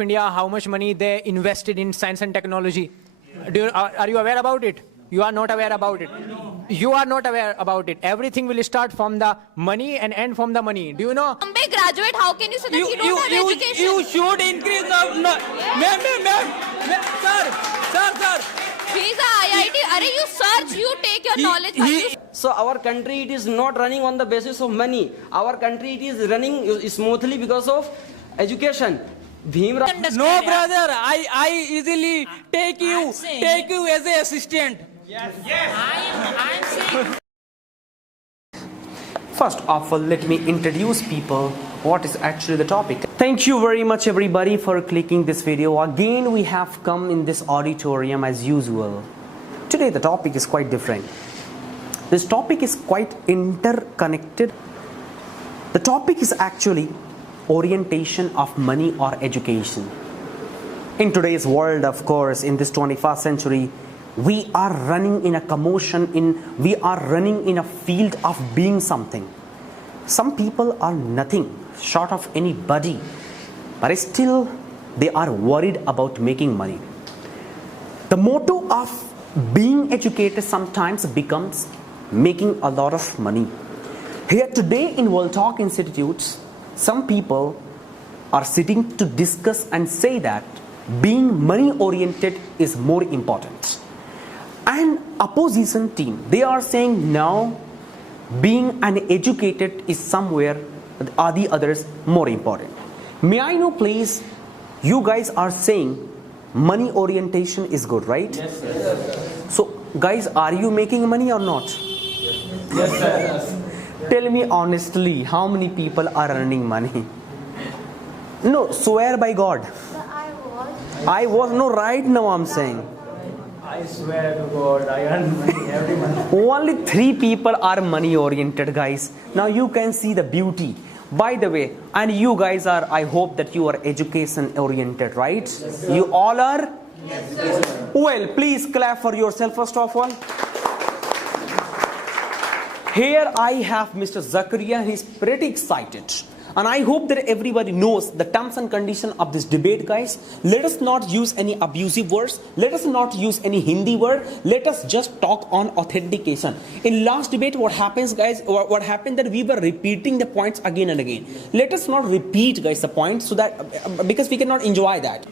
India, how much money they invested in science and technology. Are you aware about it? You are not aware about it. You are not aware about it. Everything will start from the money and end from the money. Do you know? Bombay graduate, how can you say that he don't have education? You should increase the sir. He's a IIT. Arey, you search, you take your knowledge. So our country, it is not running on the basis of money. Our country, it is running smoothly because of education. No, brother, I easily take you as an assistant. Yes. I am saying. First of all, let me introduce people what is actually the topic. Thank you very much everybody for clicking this video. Again, we have come in this auditorium as usual. Today the topic is quite different. This topic is quite interconnected. The topic is actually orientation of money or education. In today's world, of course, in this 21st century, we are running in a commotion, we are running in a field of being something. Some people are nothing short of anybody, but still they are worried about making money. The motto of being educated sometimes becomes making a lot of money. Here today in World Talk Institutes, some people are sitting to discuss and say that being money oriented is more important. And opposition team, they are saying no, being an educated is somewhere are the others more important. May I know please, you guys are saying money orientation is good, right? Yes, sir. So guys, are you making money or not? Yes, sir. Tell me honestly, how many people are earning money? No, swear by God. I was, no, right now I'm saying. I swear to God, I earn money every month. Only 3 people are money oriented, guys. Now you can see the beauty. By the way, and you guys are, I hope that you are education oriented, right? Yes, you all are? Yes, sir. Well, please clap for yourself first of all. Here I have Mr. Zakaria, he's pretty excited. And I hope that everybody knows the terms and conditions of this debate, guys. Let us not use any abusive words. Let us not use any Hindi word. Let us just talk on authentication. In last debate, what happens, guys, what happened that we were repeating the points again and again. Let us not repeat, guys, the points so that, because we cannot enjoy that.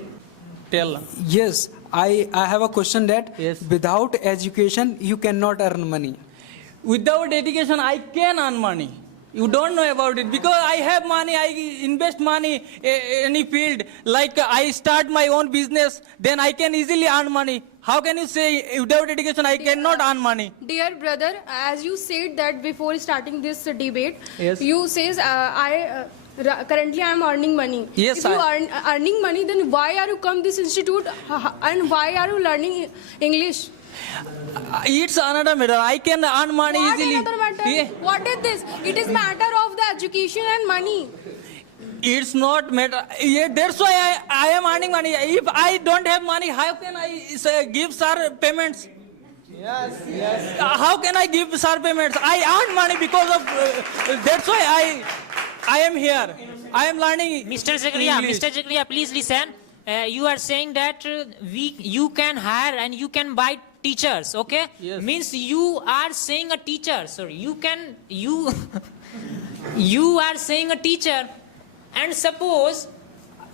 Tell. Yes, I have a question that without education, you cannot earn money. Without education, I can earn money. You don't know about it because I have money, I invest money in any field. Like I start my own business, then I can easily earn money. How can you say without education I cannot earn money? Dear brother, as you said that before starting this debate, Yes. you says currently I am earning money. Yes, if you are earning money, then why are you come this institute and why are you learning English? It's another matter. I can earn money What easily. another matter? Yeah. What is this? It is matter of the education and money. It's not matter. Yeah, that's why I am earning money. If I don't have money, how can I give sir payments? Yes. How can I give sir payments? I earn money because of that's why I am here. I am learning. Mr. Zakaria, please listen. You are saying that you can hire and you can buy teachers, okay? Yes. Means you are saying a teacher. Sorry, you are saying a teacher, and suppose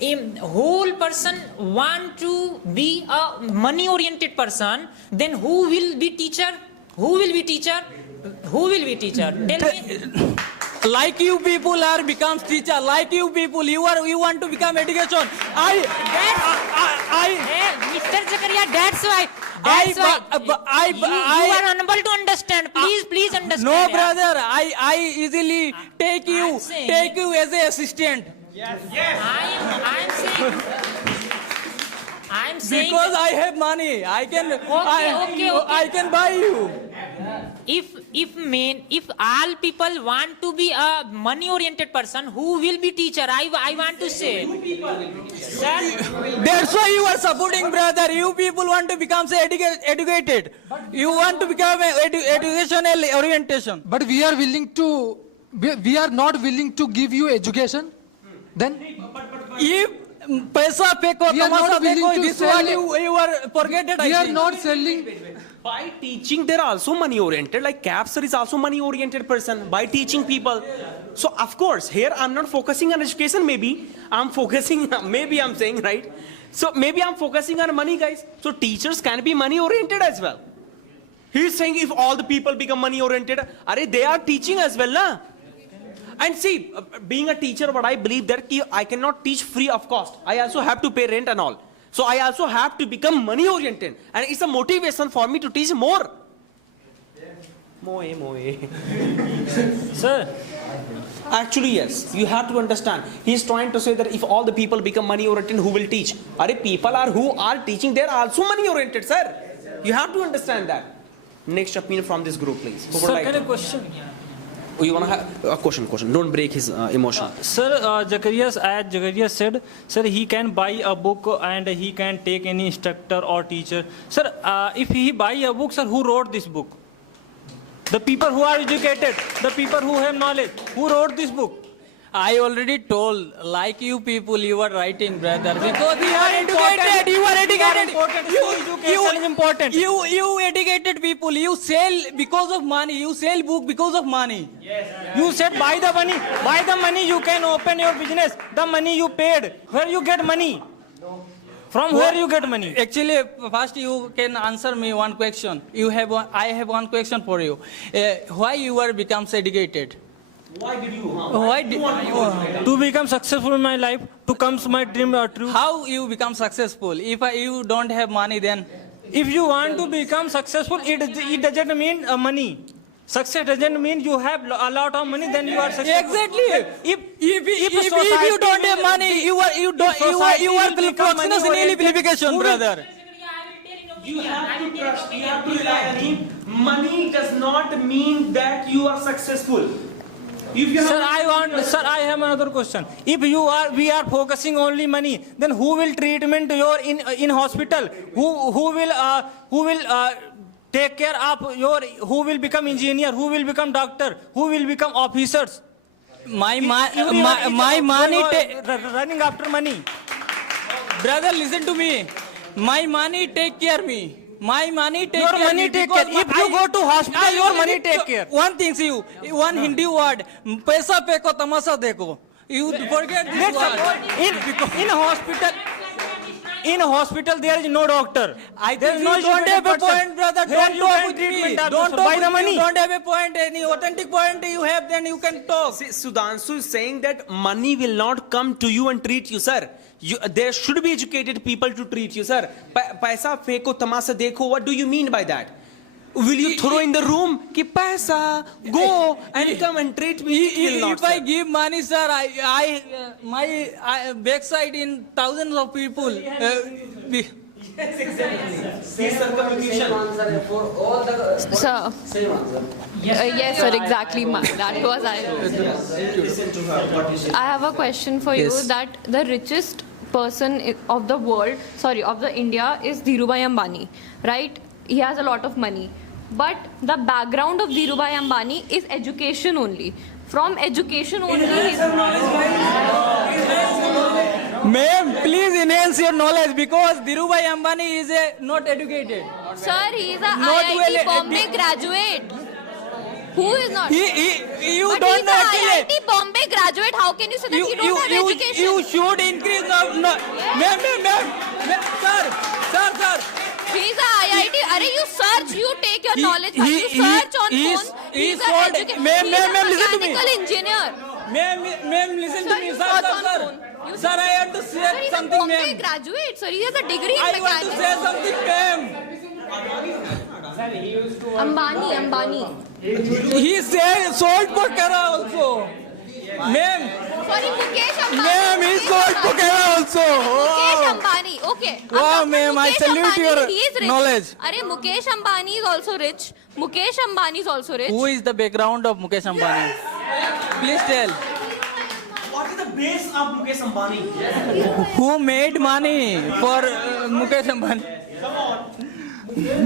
a whole person want to be a money-oriented person, then who will be teacher? Who will be teacher? Who will be teacher? Tell me. Like you people are becomes teacher. Like you people, you want to become education. Mr. Zakaria, that's why. You are unable to understand. Please understand. No, brother. I easily take you as an assistant. Yes. I'm saying Because I have money, I can I can buy you. If all people want to be a money oriented person, who will be teacher? I want to say. Sir, That's why you are supporting, brother. You people want to become say educated. You want to become educational orientation. But we are not willing to give you education. Then If पैसा फेंको, We are Tamasha not willing देखो. to This sell one it. you are forget it. I We are think. not selling. By teaching, they're also money oriented. Like Cap sir is also money oriented person by teaching people. So of course, here I'm not focusing on education. Maybe I'm focusing. Maybe I'm saying right. So maybe I'm focusing on money, guys. So teachers can be money oriented as well. He's saying if all the people become money oriented, they are teaching as well, na? And see, being a teacher, what I believe that I cannot teach free of cost. I also have to pay rent and all. So I also have to become money oriented. And it's a motivation for me to teach more. Moe. Sir, Actually, yes. You have to understand. He's trying to say that if all the people become money oriented, who will teach? People who are teaching, they're also money oriented, sir. You have to understand that. Next opinion from this group, please. Who would sir, like can to- I question? Oh, you want to have a question? Don't break his emotion. Sir, Zakaria said, sir, he can buy a book and he can take any instructor or teacher. Sir, if he buy a book, sir, who wrote this book? The people who are educated, the people who have knowledge, who wrote this book? I already told, like you people, you are writing, brother. Because you are educated, you are educated. Education is important. You educated people, you sell because of money, you sell book because of money. Yes. You said buy the money, you can open your business. The money you paid, where you get money? From where you get money? Actually, first you can answer me one question. I have one question for you. Why you are becomes educated? Why did you? Why did to become successful in my life, to come to my dream true? How you become successful? If you don't have money, then if you want to become successful, it doesn't mean money. Success doesn't mean you have a lot of money, then you are successful. Exactly. If you don't have money, you are proxinus in amplification, brother. You have to trust. You have to rely on him. Money does not mean that you are successful. If you Sir, I have another question. If we are focusing only money, then who will treatment your in hospital? Who will take care of your? Who will become engineer? Who will become doctor? Who will become officers? My money running after money. Brother, listen to me. My money take care me. My money take care. Your money take care. If you go to hospital, your money take care. One thing, see you. One Hindi word. Paisa peko, tamasha dekho. You forget this word. In hospital, there is no doctor. There is no don't have a point, brother. Don't talk with me. Don't talk with me. You don't have a point. Any authentic point you have, then you can talk. See, Sudhanshu is saying that money will not come to you and treat you, sir. There should be educated people to treat you, sir. Paisa feko, tamasa dekho. What do you mean by that? Will you throw in the room? Ki paisa, go and come and treat me. It will not, If I sir. give money, sir, my backside in thousands of people. See circumlocution. Answer for all the Sir. same answer. Yes, sir, exactly. That was I. Listen to her. What is it? I have a question for you Yes. that the richest person of the world, of the India is Dhirubhai Ambani, right? He has a lot of money. But the background of Dhirubhai Ambani is education only. From education only, he's... Ma'am, please enhance your knowledge because Dhirubhai Ambani is not educated. Sir, he is a Not IIT well- Bombay graduate. Who is not? You But don't he's know a actually. IIT Bombay graduate. How can you say that he don't have education? You should increase the ma'am, sir. He's a IIT. You search, you take your knowledge. You search on phone. He's a educated. Ma'am, He's a listen to me. mechanical engineer. Ma'am, listen Sir, to me, you sir. search on phone. You Sir, I have to Sir, say he's a something, Bombay ma'am. graduate. Sir, he has a degree in I want to mechanics. say something, ma'am. Ambani. He said sold Pokhara also. Ma'am, Sorry, Mukesh Ambani. ma'am, he sold Pokhara also. Mukesh Oh. Ambani. Okay. I'm Wow, talking ma'am, I Mukesh salute Ambani, your he is rich. knowledge. Mukesh Ambani is also rich. Mukesh Ambani is also rich. Who is the background of Mukesh Ambani? Please tell. What is the base of Mukesh Ambani? Who made money for Mukesh Ambani?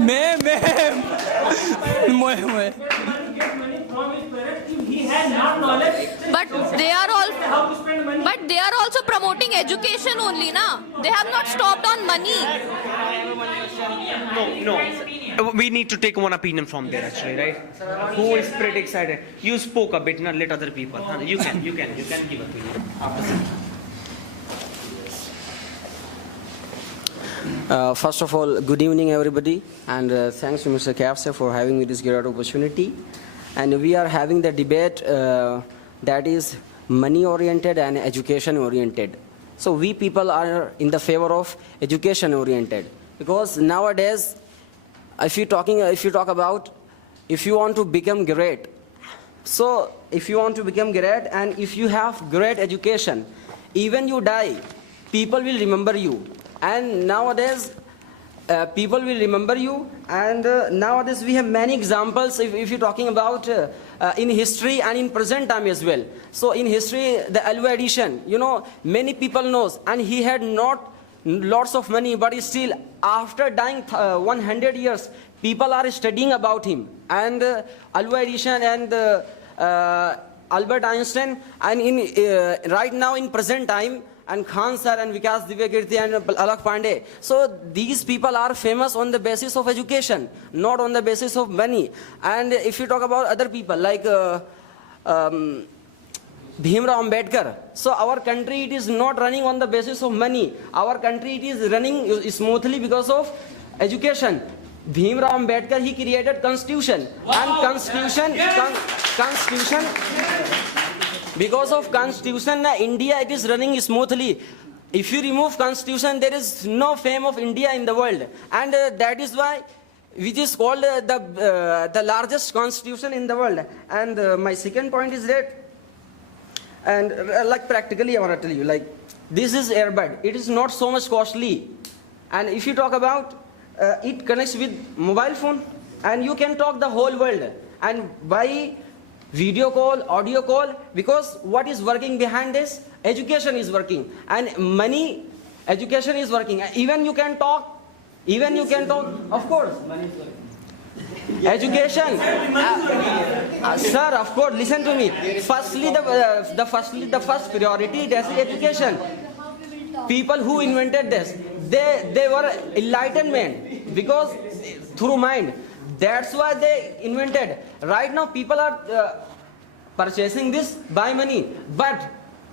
Ma'am. He has not knowledge. But But they are also promoting education only, na? They have not stopped on money. No. We need to take one opinion from there actually, right? Who is pretty excited? You spoke a bit, now let other people. You can give opinion. First of all, good evening, everybody, and thanks to Mr. Kafse for having me this great opportunity. And we are having the debate that is money-oriented and education-oriented. So we people are in the favor of education-oriented because nowadays, if you talk about if you want to become great, so if you want to become great and if you have great education, even you die, people will remember you. And nowadays, people will remember you. And nowadays, we have many examples if you're talking about in history and in present time as well. So in history, the Alva edition, many people knows, and he had not lots of money, but still, after dying 100 years, people are studying about him. And Alva edition and Albert Einstein, and right now in present time, and Khan sir and Vikas Divyakirti and Alak Pandey. So these people are famous on the basis of education, not on the basis of money. And if you talk about other people like Bhimrao Ambedkar, so our country, it is not running on the basis of money. Our country, it is running smoothly because of education. Bhimrao Ambedkar, he created constitution. And constitution, because of constitution, India, it is running smoothly. If you remove constitution, there is no fame of India in the world. And that is why, which is called the largest constitution in the world. And my second point is that, and like practically I want to tell you, like this is earbud. It is not so much costly. And if you talk about, it connects with mobile phone, and you can talk the whole world. And by video call, audio call, because what is working behind this? Education is working, and money, education is working. Even you can talk, of course. Education, sir, of course, listen to me. Firstly, the first priority, that's education. People who invented this, they were enlightened men, because through mind. That's why they invented. Right now, people are purchasing this by money. But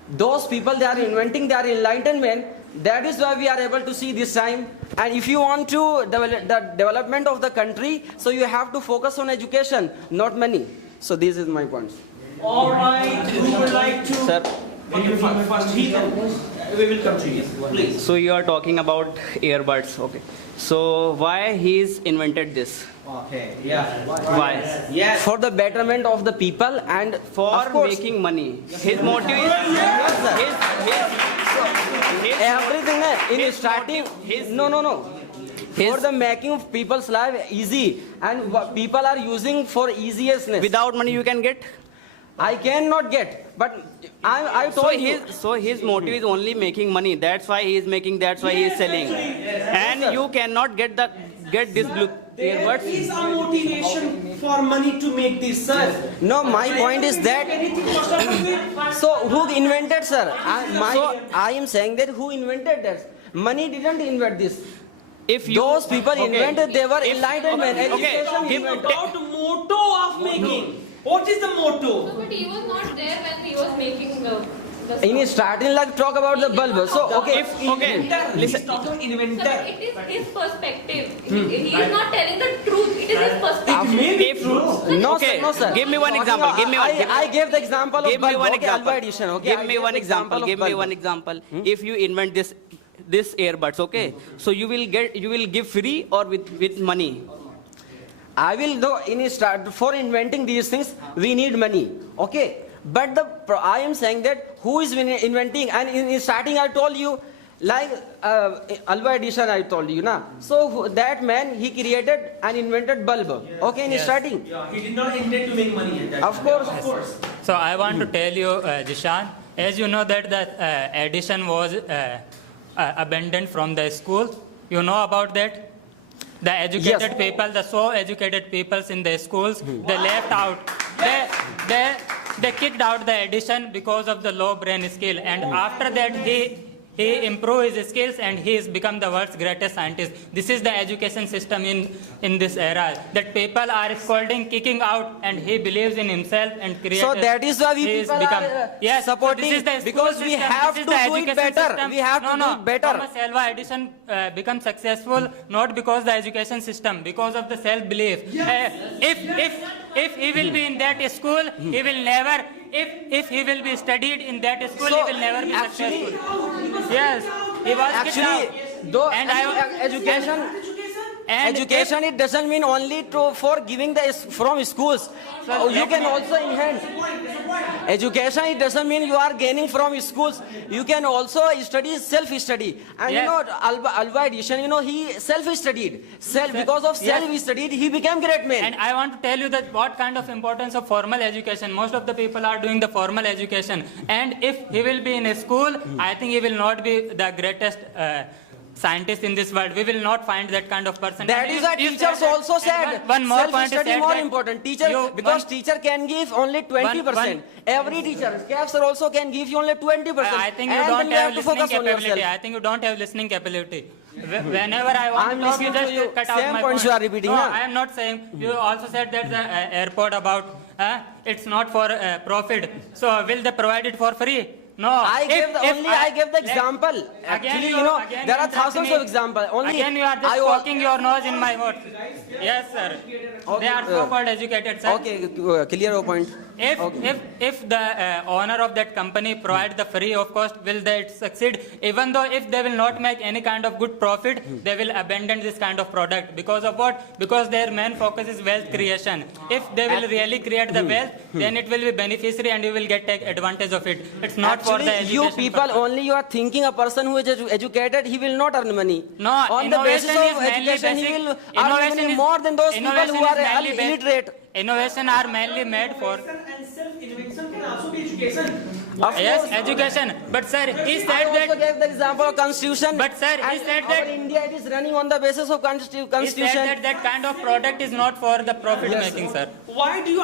those people, they are inventing, they are enlightened men. That is why we are able to see this time. And if you want to develop the development of the country, so you have to focus on education, not money. So this is my point. All right, who would like to? Sir. We will come to you, please. So you are talking about earbuds, okay. So why he's invented this? Okay, yeah. Why? Yes. For the betterment of the people and For making money. His motive is everything in starting. No. For the making of people's life easy, and people are using for easiness. Without money you can get. I cannot get, but I told you. So his motive is only making money. That's why he is making. That's why he is selling. And you cannot get this blue earbuds. There is a motivation for money to make this, sir. No, my point is that. So who invented, sir? I am saying that who invented that? Money didn't invent this. If you, those people invented, they were enlightened men. Education invented. About the motto of making. What is the motto? But he was not there when he was making the In starting, like talk about the bulb. So okay, Listen. Inventor. Sir, it is his perspective. He is not telling the truth. It is his perspective. It may be true. No, Okay, sir, no, sir. give me one example. I gave the example of Give me bulb. one Okay, example. Alva edition. Okay, Give I me gave one the example. of Give me bulb. one example. If you invent this earbuds, okay, so you will give free or with money. I will though for inventing these things we need money. Okay, but I am saying that who is inventing, and in starting I told you like Alva edition I told you na. So that man he created and invented bulb. Okay, in starting. Yeah, he did not intend to make money at that Of time. course. So I want to tell you, Jishan, as you know that the edition was abandoned from the school. You know about that? The educated Yes. people, the so educated peoples in the schools, they left out. they kicked out the addition because of the low brain skill. And after that, he improved his skills and he has become the world's greatest scientist. This is the education system in this era. That people are scolding, kicking out, and he believes in himself and creates. So that is why we people are supporting, so this is the because school we system, have this to is the do it education better. system. We have to do it better. Thomas Alva Edison become successful not because the education system, because of the self-belief. If he will be in that school, he will never. If he will be studied in that school, So, he will never be actually- successful. Yes, he was kicked out. Actually, though And education, it doesn't mean only for giving from schools. Sir, You let can me- also enhance. Education, it doesn't mean you are gaining from schools. You can also study self-study. And Yes. you know, Alva Edison, you know, he self-studied. Because of Yes. self-studied, he became great man. And I want to tell you that what kind of importance of formal education. Most of the people are doing the formal education. And if he will be in a school, I think he will not be the greatest scientist in this world. We will not find that kind of person. That And is you- why you teachers said that- also and said one more point is self-study said more that important. Teacher, you- because one- teacher can give only 20%. Every teacher, staff sir also can give you only 20%. I think you And don't then you have to listening focus on capability. yourself. I think you don't have listening capability. Whenever I want I'm to talk, you listening to just you. cut out Same my points point. you are repeating, No, huh? I am not saying. You also said that the airport about it's not for profit. So will they provide it for free? No. I gave the example. Actually, you know, again there are interrupt thousands me. of examples. Only Again, you are just I wa- poking your nose in my words. Yes, sir. They are so-called educated, sir. Okay, clear your point. If the owner of that company provide the free of cost, will they succeed? Even though if they will not make any kind of good profit, they will abandon this kind of product. Because of what? Because their main focus is wealth creation. If they will really create the wealth, then it will be beneficiary and you will take advantage of it. It's not for the Actually, education you people purpose. only you are thinking a person who is educated, he will not earn money. No, On the basis innovation of is mainly education, he basic. will earn Innovation money is- more than those people innovation who is are mainly illiterate. Innovation are mainly made for And self-invention can also be education. Of yes, course. education. But sir, he I said also that. gave the example of constitution. But sir, he And said our that- India, it is running on the basis of He said constitution. that kind of product is not for the profit making, sir. Why do you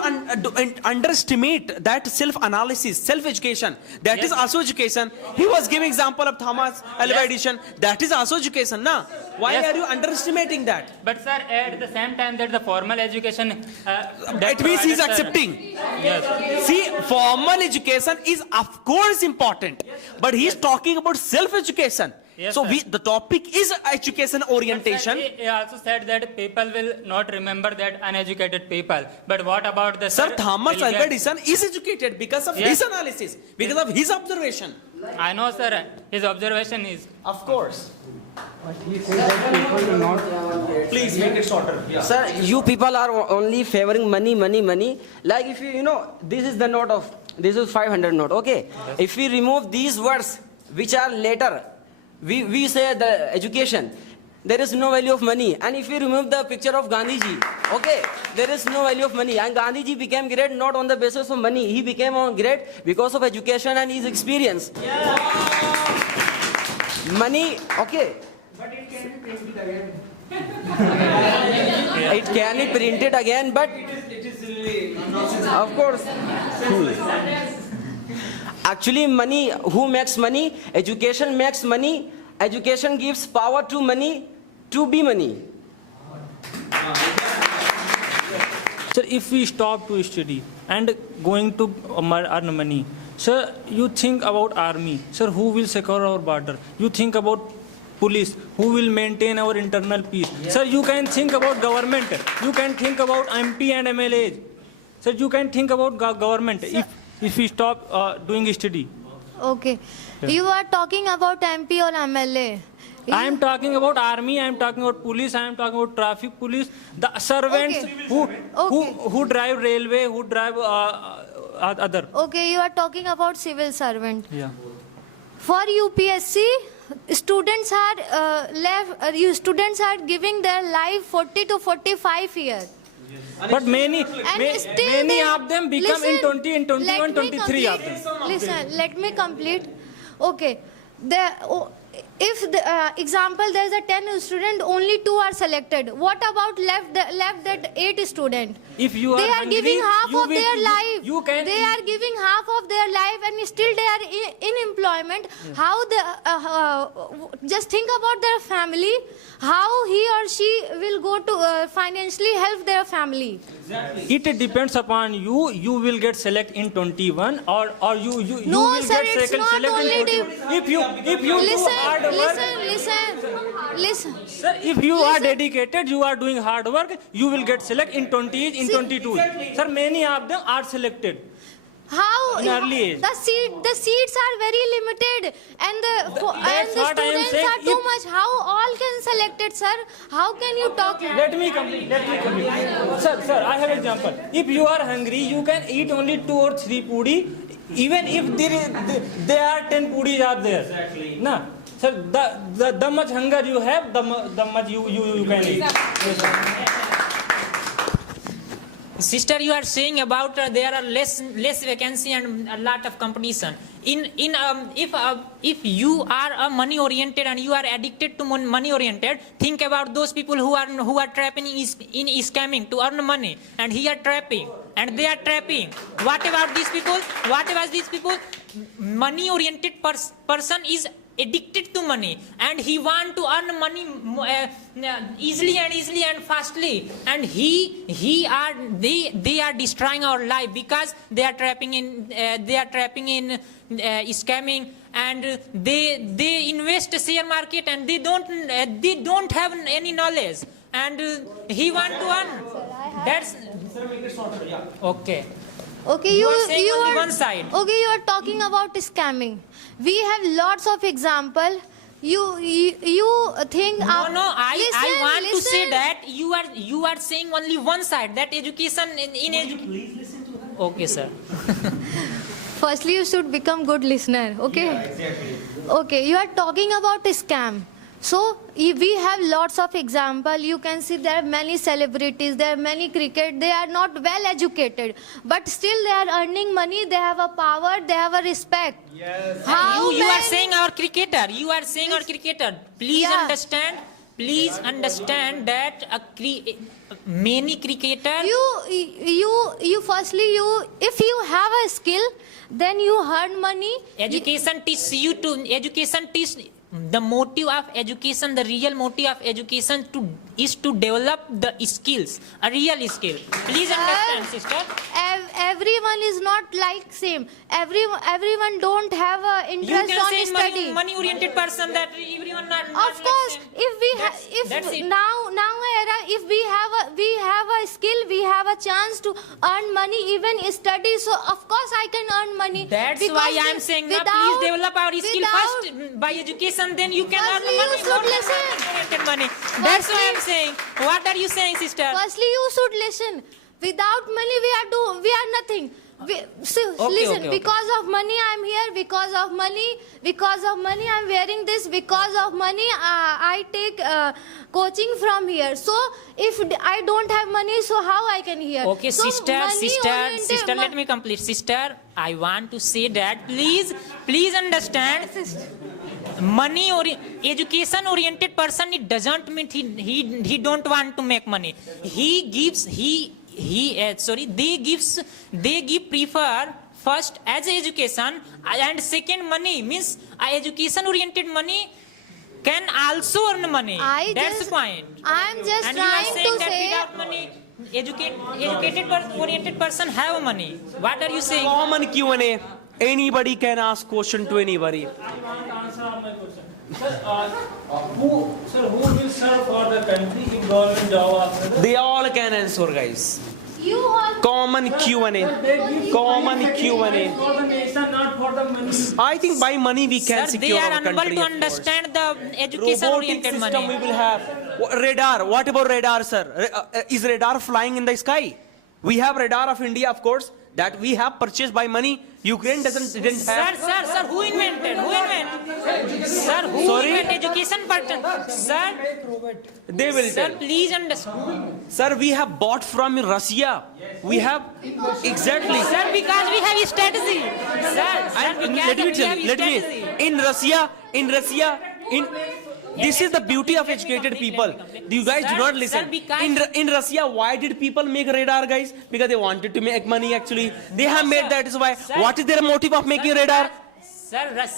underestimate that self-analysis, self-education? That is Yes. also education. He was giving example of Thomas Alva Yes. Edison. That is also education, na? Why Yes. are you underestimating that? But sir, at the same time that the formal education. It means he's accepting. Yes. See, formal education is of course important, but he's talking about self-education. Yes, So sir. the topic is education orientation. But sir, he also said that people will not remember that uneducated people. But what about the Sir, Thomas Bill Alva Gates? Edison is educated because of Yes. his analysis, because of his observation. I know, sir. His observation is. Of course. Please make it shorter. Sir, you people are only favoring money. Like if you know, this is the note of, this is 500 note, okay? If we remove these words, which are later, we say the education, there is no value of money. And if we remove the picture of Gandhiji, okay, there is no value of money. And Gandhiji became great not on the basis of money. He became great because of education and his experience. Money, okay. But it can be printed again. It can be printed again, but of course. Actually, money, who makes money? Education makes money. Education gives power to money to be money. Sir, if we stop to study and going to earn money, sir, you think about army, sir, who will secure our border? You think about police, who will maintain our internal peace? Sir, you can think about government. You can think about MP and MLAs. Sir, you can think about government if we stop doing study. Okay. You are talking about MP or MLA. I am talking about army, I am talking about police, I am talking about traffic police, the servants Okay. who drive railway, who drive other. Okay, you are talking about civil servant. Yeah. For UPSC, students are giving their life 40 to 45 years. But many still many they- of them become in Listen, 20, in 21, let me 23 of complete. them. Listen, let me complete. Okay. if the example there is a 10 student, only 2 are selected. What about left that 8 student? If you They are hungry, giving half you of will- their life. You can. They are giving half of their life, and still they are in employment. How the just think about their family. How he or she will go to financially help their family. It depends upon you. You will get select in 21, or you No, will sir, get it's not select only in 21. If you do hard work, Listen. sir, if you are dedicated, you are doing hard work, you will get select in 20 in 22. Sir, many of them are selected. How In early age. the seats are very limited, and the That's what I am students saying. are too If- much. How all can select it, sir? How can you talk? Let me complete. Sir, I have example. If you are hungry, you can eat only 2 or 3 puri, even if there are 10 puris are there. Exactly. Nah, sir, the much hunger you have, the much you can eat. Sister, you are saying about there are less vacancy and a lot of competition. If you are a money oriented and you are addicted to money oriented, think about those people who are trapping in scamming to earn money, and he are trapping and they are trapping. What about these people? Money oriented person is addicted to money, and he want to earn money easily and fastly, and they are destroying our life because they are trapping in scamming, and they invest share market, and they don't have any knowledge, and he want to earn. That's okay. Okay, You are saying only one side. Okay, you are talking about scamming. We have lots of example. You think? No, I Listen, want to say listen. that you are saying only one side, that education in education. Please listen to her. Okay, sir. Firstly, you should become good listener. Okay. Yeah, exactly. Okay, you are talking about scam. So we have lots of example. You can see there are many celebrities, there are many cricket. They are not well educated, but still they are earning money. They have a power. They have a respect. Yes. How You are many- saying our cricketer. You are saying our cricketer. Please Yeah. understand. Please understand that many cricketer. You firstly if you have a skill, then you earn money. Education teaches you to the motive of education, the real motive of education is to develop the skills, a real skill. Please understand, sister. Everyone is not like same. Everyone don't have a You interest can on say study. money oriented person, that everyone not Of like course, same. if That's it. now era, if we have a skill, we have a chance to earn money, even study. So of course I can earn money. That's Because why I'm saying now please develop our skill first by education, then you can earn Firstly, you money. should not listen. money-oriented money. That's why I'm saying. What are you saying, sister? Firstly, you should listen. Without money, we are nothing. Listen, okay. because of money I'm here. Because of money I'm wearing this. Because of money I take coaching from here. So if I don't have money, so how I can hear? Okay, So sister, money-oriented let me complete. Sister, I want to say that please understand. Money or education oriented person, it doesn't mean he don't want to make money. They give prefer first as education, and second money, means education oriented money can also earn money. That's the point. I'm just And you are trying saying to that say. without money, educated oriented person have money. What are you saying? Common Q&A. Anybody can ask question to anybody. I want to answer my question. Sir, who will serve for the country if government job after that? They all can answer, guys. You all Common Q&A. Common Q&A. For the nation, not for the money. I think by money we can Sir, they secure are our unable country. to of course. understand the education Robotic oriented system money. we will have. Radar. What about radar, sir? Is radar flying in the sky? We have radar of India, of course, that we have purchased by money. Ukraine didn't have. Sir, who invented? Sir, who Sorry? invented education pattern? Sir, They will sir, tell. please understand. Sir, we have bought from Russia. We have exactly. Sir, because we have strategy. Sir, And because let me we tell have you, strategy. in Russia, This is the beauty of educated people. You guys do not listen. In Russia, why did people make radar, guys? Because they wanted to make money. Actually, they have made that. Is why. What is their motive of making radar?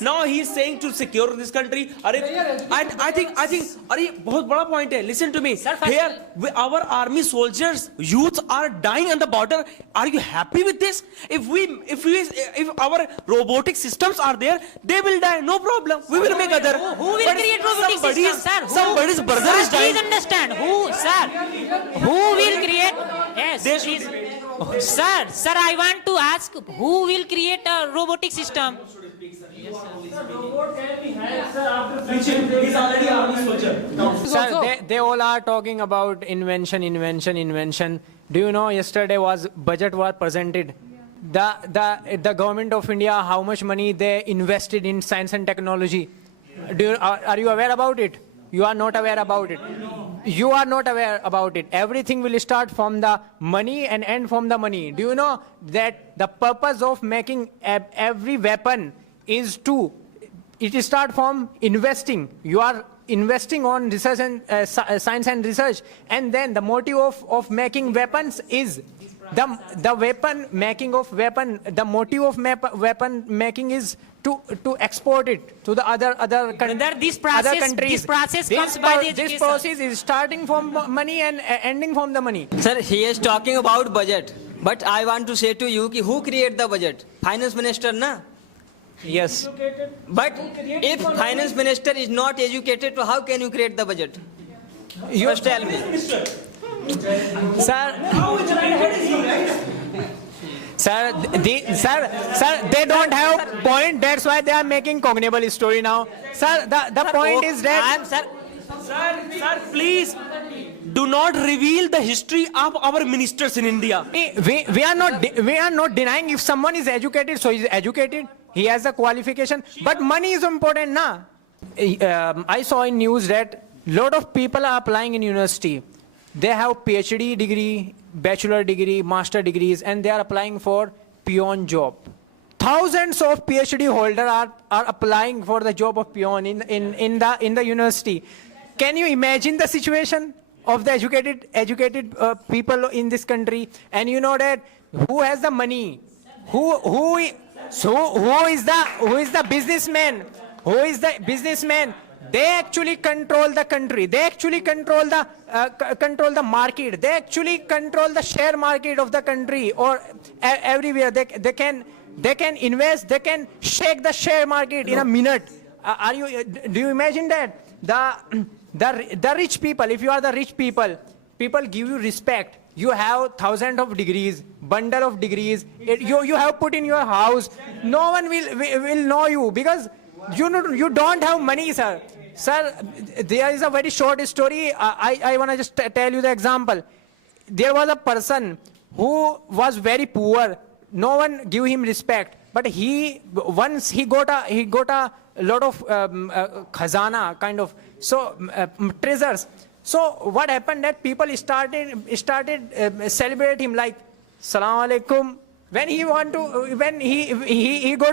Now he is saying to secure this country. I think, बहुत बड़ा point है. Listen to me. Here, our army soldiers, youth are dying on the border. Are you happy with this? If our robotic systems are there, they will die. No problem. We will make other. Who will create robotic systems, sir? Somebody's brother is dying. Please understand. Who will create? Yes. Please. Sir, I want to ask, who will create a robotic system? Sir, they all are talking about invention. Do you know yesterday budget was presented? The government of India, how much money they invested in science and technology? Are you aware about it? You are not aware about it. You are not aware about it. Everything will start from the money and end from the money. Do you know that the purpose of making every weapon is it start from investing. You are investing on research and science and research, and then the motive of making weapons is the weapon making of weapon. The motive of weapon making is to export it to the other countries. This process comes by the education. This process is starting from money and ending from the money. Sir, he is talking about budget, but I want to say to you, who create the budget? Finance Minister, na? Yes. But if finance minister is not educated, so how can you create the budget? You First tell me. Sir, they don't have point. That's why they are making cognable story now. Sir, the point is that. Sir, please do not reveal the history of our ministers in India. We are not denying if someone is educated, so he is educated. He has a qualification, but money is important, na? I saw in news that lot of people are applying in university. They have PhD degree, bachelor degree, master degrees, and they are applying for peon job. Thousands of PhD holders are applying for the job of peon in the university. Can you imagine the situation of the educated people in this country? And you know that who has the money? Who is the businessman? Who is the businessman? They actually control the country. They actually control the market. They actually control the share market of the country or everywhere. They can invest. They can shake the share market in a minute. Do you imagine that? The rich people. If you are the rich people give you respect. You have thousands of degrees, bundle of degrees. You have put in your house. No one will know you because you don't have money, sir. Sir, there is a very short story. I want to just tell you the example. There was a person who was very poor. No one gave him respect. But once he got a lot of khazana kind of treasures. So what happened that people started celebrate him like Salaam Alaikum. When he go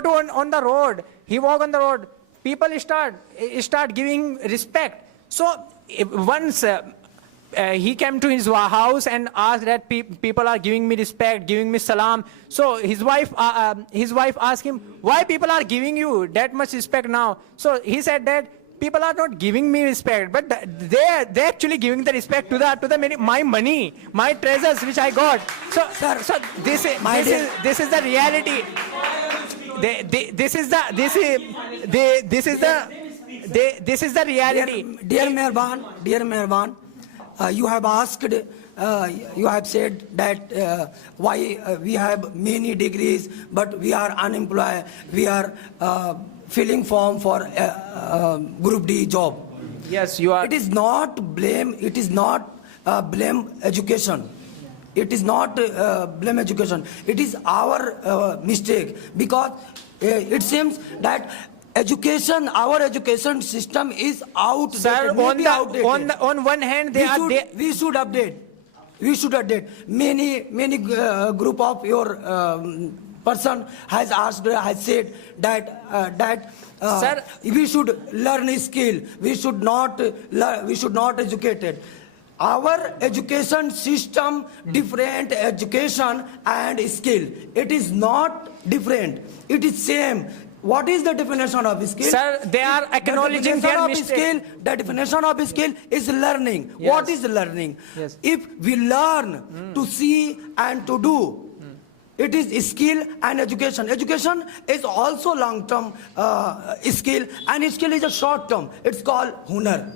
to on the road, he walk on the road. People start giving respect. So once he came to his house and asked that people are giving me respect, giving me salam. So his wife asked him, why people are giving you that much respect now? So he said that people are not giving me respect, but they actually giving the respect to my money, my treasures which I got. So this is the reality. This is the reality. Dear Mehraban, you have asked, you have said that why we have many degrees, but we are unemployed. We are filling form for Group D job. Yes, you are. It is not blame. It is not blame education. It is not blame education. It is our mistake because it seems that our education system is outdated. Sir, on one hand, we should update. We should update. Many group of your person has asked, has said that Sir- we should learn a skill. We should not educated. Our education system different education and skill. It is not different. It is same. What is the definition of skill? Sir, they are acknowledging their mistake. The definition of skill is learning. Yes. What is learning? Yes. If we learn to see and to do, it is skill and education. Education is also long-term skill, and skill is a short-term. It's called hunar.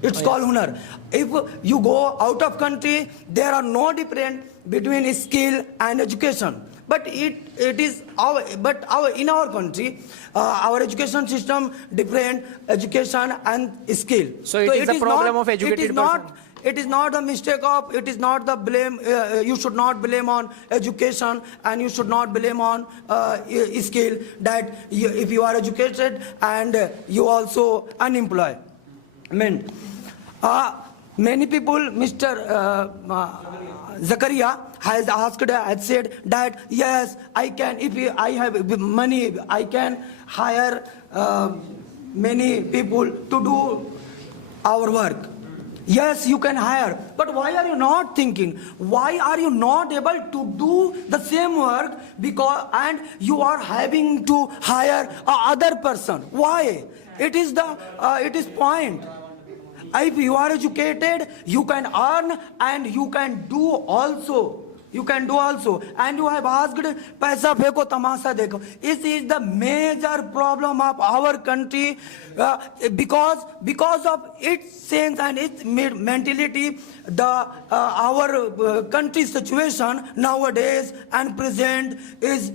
It's called hunar. If you go out of country, there are no difference between skill and education. But it is in our country, our education system different education and skill. So it is a problem of educated person. It is not a mistake of, it is not the blame, you should not blame on education and you should not blame on skill, that if you are educated and you also unemployed. I mean, many people, Mr. Zakaria has asked, has said that yes, I can, if I have money, I can hire many people to do our work. Yes, you can hire, but why are you not thinking? Why are you not able to do the same work and you are having to hire other person? Why? It is point. If you are educated, you can earn and you can do also. You can do also. And you have asked, paisa pheko, tamasha dekho. This is the major problem of our country because of its sense and its mentality. Our country's situation nowadays and present is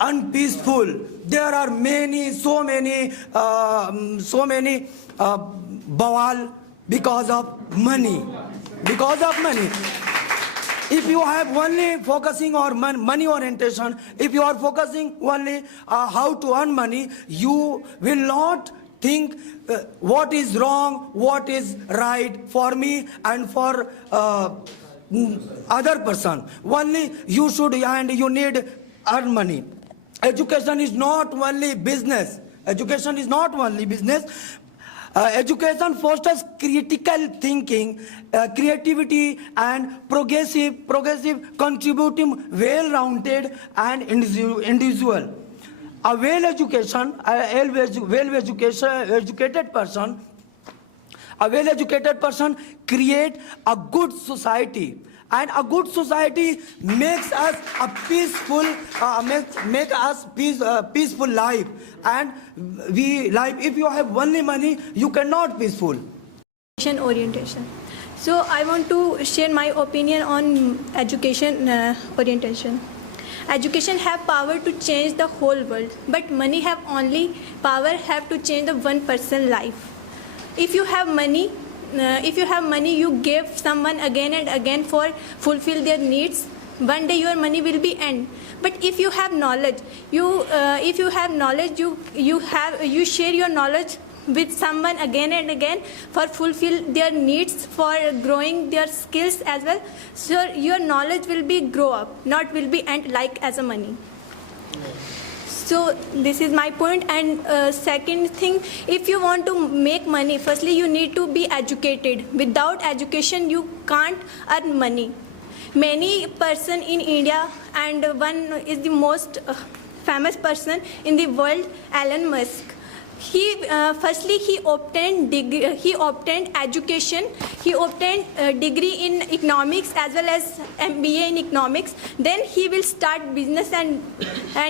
unpeaceful. There are so many bawal because of money. Because of money. If you have only focusing on money orientation, if you are focusing only how to earn money, you will not think what is wrong, what is right for me and for other person. Only you should and you need earn money. Education is not only business. Education is not only business. Education fosters critical thinking, creativity, and progressive, contributing, well-rounded, and individual. A well-educated person creates a good society. And a good society makes us a peaceful, peaceful life. And if you have only money, you cannot peaceful. Orientation. So I want to share my opinion on education orientation. Education have power to change the whole world, but money have only power to change the one person's life. If you have money, you give someone again and again for fulfill their needs. One day your money will be end. But if you have knowledge, you share your knowledge with someone again and again for fulfill their needs, for growing their skills as well. So your knowledge will be grow up, not will be end like as a money. So this is my point. And second thing, if you want to make money, firstly you need to be educated. Without education you can't earn money. Many person in India, and one is the most famous person in the world, Elon Musk. He obtained education. He obtained a degree in economics as well as MBA in economics. Then he will start business and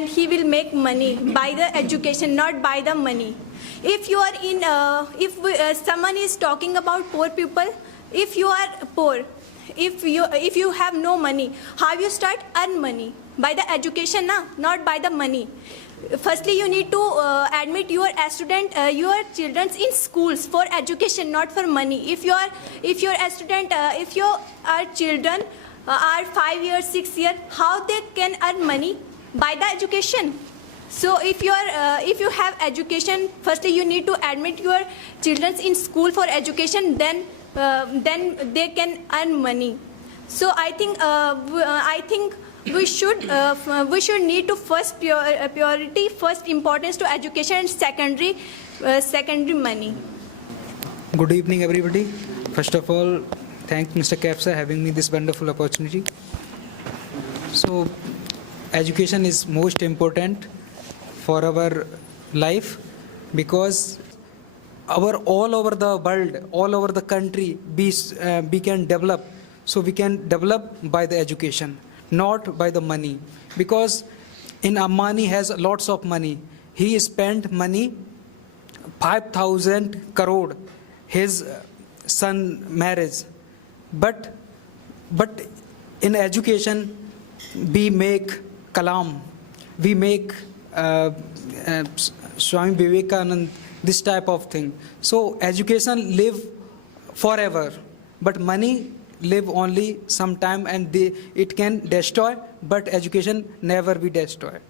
he will make money by the education, not by the money. If you are in, someone is talking about poor people, if you are poor, if you have no money, how you start earn money? By the education, not by the money. Firstly, you need to admit your children in schools for education, not for money. If your children are 5 years, 6 years, how they can earn money? By the education. So if you have education, firstly you need to admit your children in school for education. Then they can earn money. So I think we should need to first priority, first importance to education, and secondary money. Good evening, everybody. First of all, thank Mr. Kapsa having me this wonderful opportunity. So, education is most important for our life because all over the world, all over the country, we can develop. So we can develop by the education, not by the money. Because Ambani has lots of money. He spent money 5,000 crore his son marriage. But in education, we make Kalam, we make Swami Vivekanand, this type of thing. So education live forever, but money live only sometime, and it can destroy, but education never be destroyed.